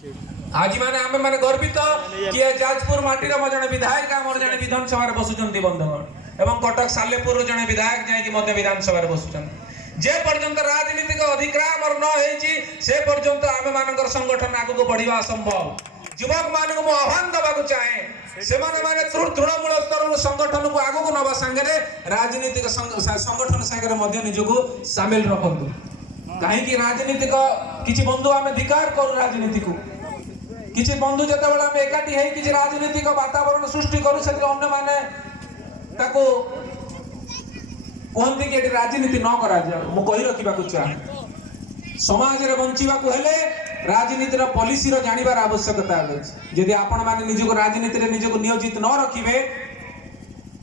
आज माने आमे माने गर्वित कि जाजपुर माटीर मो जने विधायक मोर जने विधानसभा रे बसुचंती बंधुगण एवं कटक सालेपुर जने विधायक जाय कि मते विधानसभा रे बसुचंती जे पर्यंत राजनीतिक अधिकार मोर न हेची से पर्यंत आमे मानकर संगठन आगु को बढ़िबा असंभव। युवक मान को आह्वान दबा को चाहे से माने तृणमूल स्तर संगठन को आगु को नबा संगे राजनीतिक संगठन संगे मध्य निजको शामिल रखंतु कहीं कि राजनीतिक किछि बंधु आमे धिकार करू राजनीति को किछि बंधु जते बेला आमे एकाठी हे किछि राजनीतिक वातावरण सृष्टि करू से अन्य माने ताको कहते कि राजनीति न करा जाए मु कहि रखिबा को चाहे समाज रे बंचिबा को हेले राजनीति रो पॉलिसी रो जानिबार आवश्यकता अछि। यदि आपण माने निजको राजनीति रे निजको नियोजित न रखिबे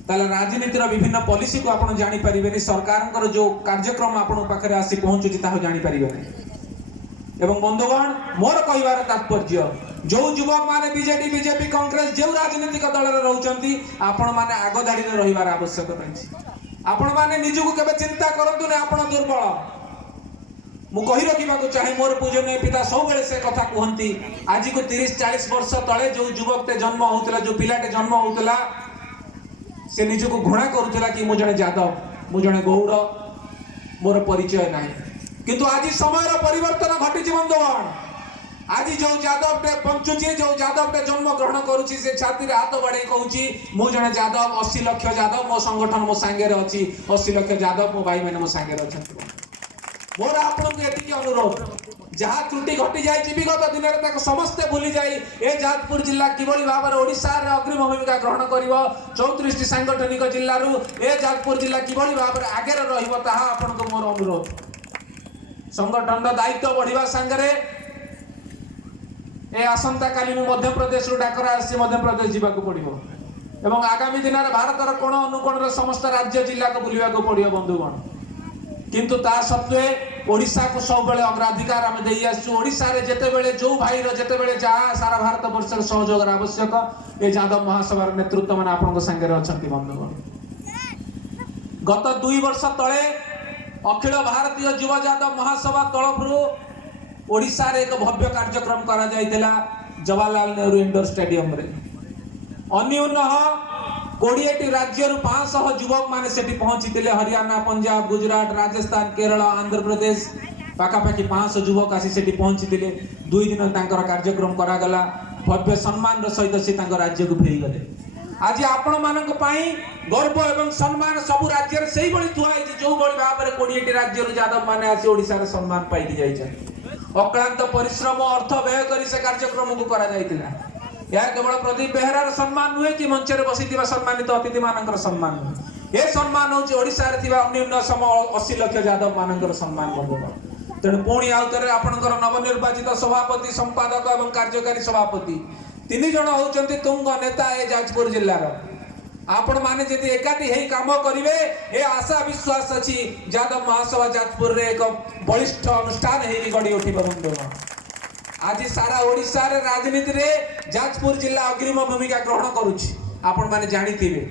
ताले राजनीति रो विभिन्न पॉलिसी को आपण जानि परिबेनी सरकारकर जो कार्यक्रम आपण पाखरे आसी पहुंचुची ताहो जानि परिबेनी। एवं बंधुगण मोर कहिबार तात्पर्य जो युवक माने बीजेडी बीजेपी कांग्रेस जो राजनीतिक दल रे रहउचंती आपण माने आगो धाडी रे रहिबार आवश्यकता अछि। आपण माने निजको केबे चिंता करंतु ने आपण दुर्बल मु कहि रखिबा को चाहे मोर पूजनीय पिता सब बेले से कथा कहंती आज को 30-40 वर्ष तळे जो युवक ते जन्म होतला जो पिलाटे जन्म होतला से निजको घृणा करूतला कि मु जने यादव मु जने गौड़ मोर परिचय नाही किंतु आज समय परिवर्तन घटी बंधुगण आज जो यादव टे पंचुची जो यादव टे जन्म ग्रहण करूची से छाती रे हाथ बाडे कहूची मु जने यादव 80 लाख यादव मो संगठन मो संगे रे अछि 80 लाख यादव मो भाई माने मो संगे रे अछंती मोर आपन के एति अनुरोध जहा त्रुटि घटी जाय विगत दिन रे ताको समस्त भूली जाय ए जाजपुर जिल्ला किबळी भाबर ओडिसा रे अग्रिम भूमिका ग्रहण करिवो 34 टी सांगठनिक जिल्ला रु ए जाजपुर जिल्ला किबळी भाबर आगे रहिबो ताहा आपन को मोर अनुरोध। संगठन रो दायित्व बढ़िबा संगे ए आसंता काली मध्य प्रदेश रु डाकरा आसी मध्य प्रदेश जीवा को पड़िबो एवं आगामी दिन रे भारत रो कोण अनुकोण रे समस्त राज्य जिल्ला को बुलिबा को पड़ियो बंधुगण किंतु ता सत्वे ओडिसा को सब बेले अग्राधिकार हम देई आसु। ओडिसा रे जेते बेले जो भाई रो जेते बेले जा सारा भारत वर्ष रे सहयोग आवश्यक ए यादव महासभा नेतृत्व माने आपन को संगे अछंती बंधुगण। गत 2 वर्ष तळे अखिल भारतीय युवा यादव महासभा तरफरु ओडिसा रे एक भव्य कार्यक्रम करा जायतिला जवाहरलाल नेहरू इंडोर स्टेडियम रे अन्यूनः 20 राज्य 500 युवक माने सेठी पहुंचीतिले हरियाणा पंजाब गुजरात राजस्थान केरल आंध्र प्रदेश पाखापाखि 500 युवक आसी सेठी पहुंचीतिले 2 दिन तांकर कार्यक्रम करा गला भव्य सम्मान रो सहित से तांकर राज्य को फेरी गले। आज आपण मानक पई गर्व एवं सम्मान सब राज्य रे सेही बळी थुआ जो बळी भाबरे 20 राज्य रो यादव माने आसी ओडिसा रे सम्मान पाई जाय छै। अक्लांत परिश्रम अर्थ व्यय करी से कार्यक्रम को करा जायतिला। या केवल प्रदीप बेहरार सम्मान नुहे कि मंच रे बसिथिबा सम्मानित अतिथि मानकर सम्मान नुहे ए सम्मान होची ओडिसा रे थिबा अन्य सम 80 लाख यादव मानकर सम्मान बंधुगण। तेणु पुणी आउतरे आपनकर नवनिर्वाचित सभापति संपादक एवं कार्यकारी सभापति 3 जण होचंती तुंग नेता ए जाजपुर जिल्ला रो आपण माने जदि एकाठी हेई काम करिवे ए आशा विश्वास अछि यादव महासभा जाजपुर रे एक बलिष्ठ अनुष्ठान हेई गडी उठिबो बंधुगण। आज सारा ओडिसा रे राजनीति रे जाजपुर जिल्ला अग्रिम भूमिका ग्रहण करूछि आपण माने जानिथिबे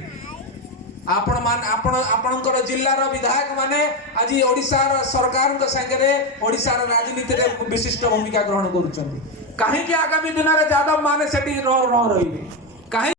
आपणकर जिल्ला रो विधायक माने आज ओडिसा रो सरकार के संगे रे ओडिसा रो राजनीति रे विशिष्ट भूमिका ग्रहण करूछन्ती काहे कि आगामी दिन रे यादव माने सेठी रहिबे काहे